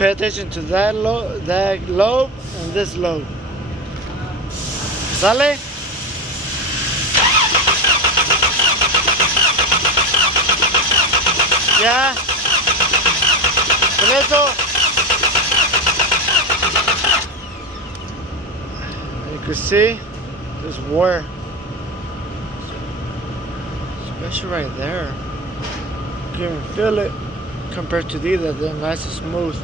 pay attention to that lobe and this lobe. ¿Sale? Ya. Con eso. You can see there's wear. Especially right there. You can even feel it compared to these that they're nice and smooth.